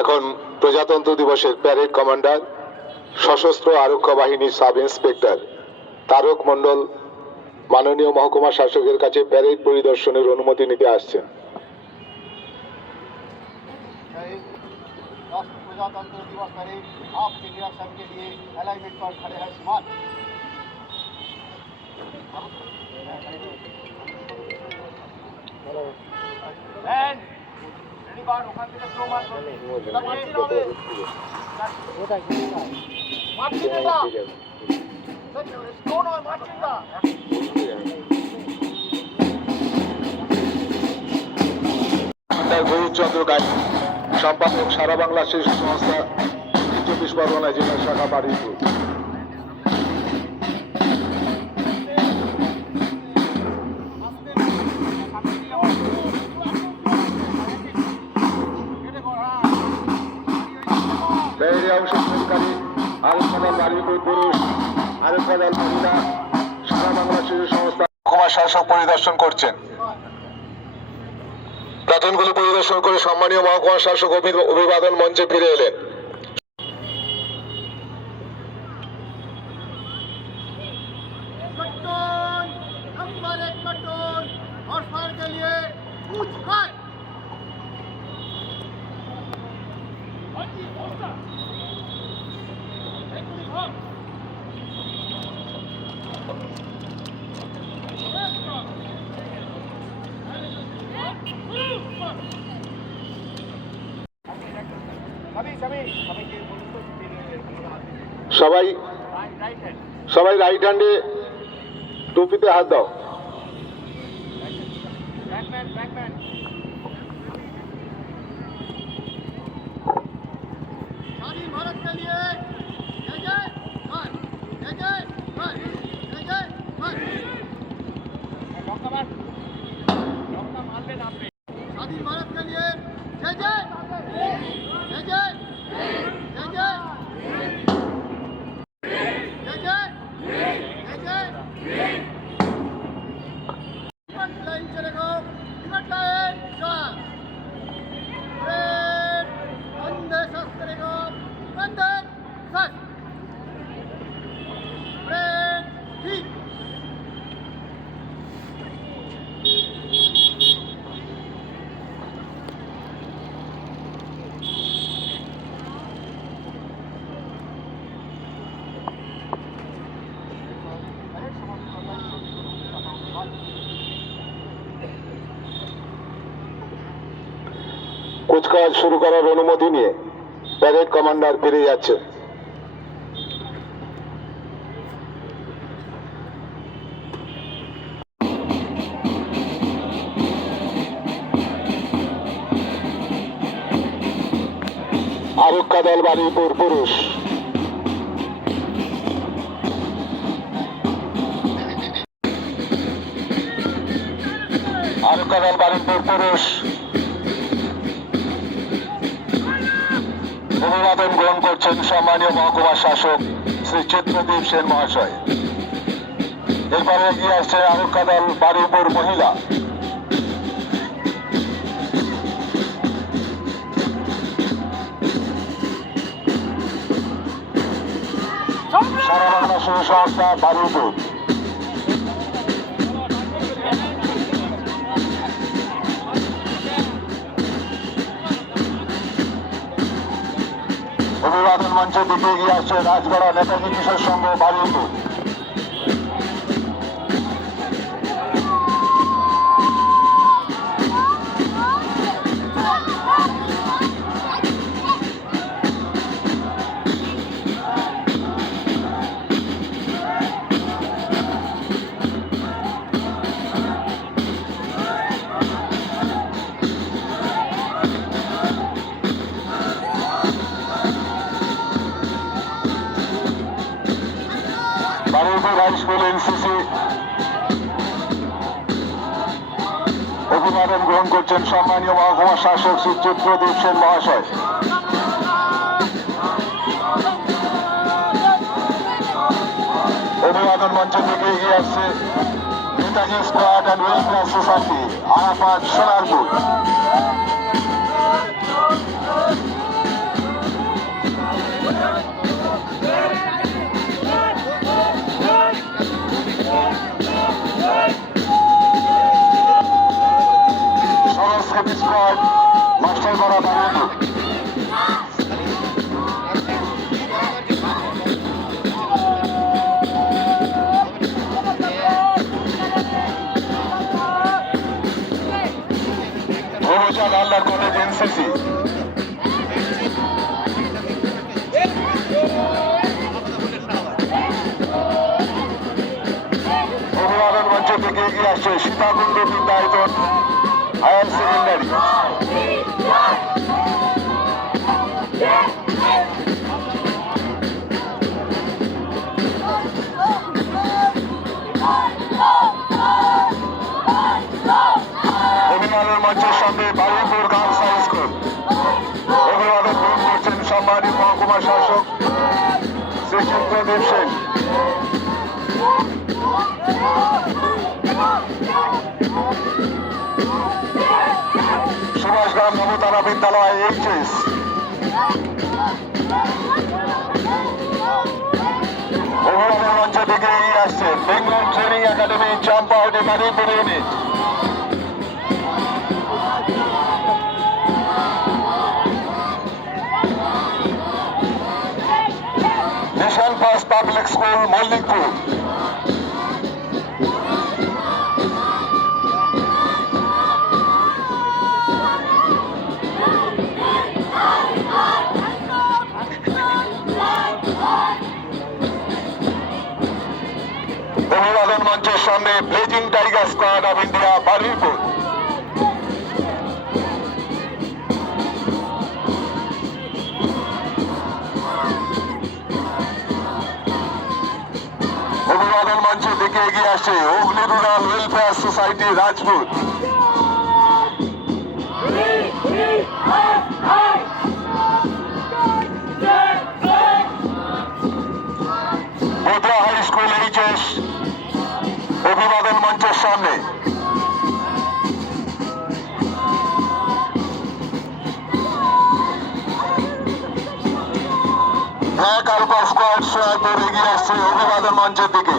এখন প্রজাতন্ত্র দিবসের প্যারেড কমান্ডার সশস্ত্র আরক্ষা বাহিনীর সাব ইন্সপেক্টর তারক মণ্ডল মাননীয় মহকুমা শাসকের কাছে প্যারেড পরিদর্শনের অনুমতি নিতে আসছেন। प्रजातंत्र दिवस परेड आपके निरीक्षण के लिए अलाइनमेंट पर खड़े हैं श्रीमान। ওখান থেকে স্লো মার্চ হবে। গৌরচন্দ্র গাইড, সম্পাদক সারা বাংলা শিশু সংস্থা 24 পরগনা জেলা শাখা বারুইপুর। প্যারেডে অংশগ্রহণকারী আরক্ষাদল বারুইপুর পুরুষ, আরক্ষাদল মহিলা, সারা বাংলা শিশু সংস্থা মহকুমা শাসক পরিদর্শন করছেন। প্লাটুনগুলো পরিদর্শন করে সম্মানীয় মহকুমা শাসক অভিবাদন মঞ্চে ফিরে এলেন। সবাই রাইট হ্যান্ডে টুপিতে হাত দাও। स्वाधीन भारत के लिए जय जय भारत, जय जय भारत, जय जय भारत। स्वाधीन भारत के लिए जय जय जय जय जय जय কুচকাওয়াজ শুরু করার অনুমতি নিয়ে প্যারেড কমান্ডার ফিরে যাচ্ছে। আরক্ষা দল বারুইপুর পুরুষ, আরক্ষা দল বারুইপুর পুরুষ অভিবাদন গ্রহণ করছেন সম্মানীয় মহকুমা শাসক শ্রী চিত্রদীপ সেন মহাশয়। এরপরে এগিয়ে আসছে আরক্ষা দল বারুইপুর মহিলা। সারা বাংলা শিশু সংস্থা বারুইপুর। অভিবাদন মঞ্চে দিকে এগিয়ে আসছে Rajgara Netaji Kishore Sangha Baruipur. Baruipur high school NCC অভিবাদন গ্রহণ করছেন সম্মানীয় মহকুমা শাসক শ্রী চিত্রদীপ সেন মহাশয়। অভিবাদন মঞ্চের দিকে এগিয়ে আসছে Netaji squad and welfare society Arafat সোনারপুর। সংস্কৃতি স্কোয়াড মাস্টারপাড়া বারুইপুর। প্রমোশন আল্লাহ কলেজ এনসিসি। অভিবাদন মঞ্চ থেকে এগিয়ে আসছে সীতাকুণ্ড বিদ্যায়তন হায়ার সেকেন্ডারি। অভিবাদন মঞ্চের সামনে বারুইপুর গার্লস হাই স্কুল। অভিবাদন গ্রহণ করছেন সম্মানিত মহকুমা শাসক শ্রী চিত্রদেব সেন। সুভাষগ্রাম নবতারা বিদ্যালয় এইচএস। অভিভাবক মঞ্চ থেকে এগিয়ে আসছে Bengal training academy Champahati Baruipur unit. Mission first public school Mallikpur. অভিবাদন মঞ্চের সামনে blazing tiger squad of India Baruipur. অভিবাদন মঞ্চের দিকে এগিয়ে আসছে Hooghly rural welfare society Rajpur. Bodra high school HS অভিবাদন মঞ্চের সামনে। ব্ল্যাক আলফা স্কোয়াড সোয়ারপুর এগিয়ে আসছে অভিবাদন মঞ্চের দিকে।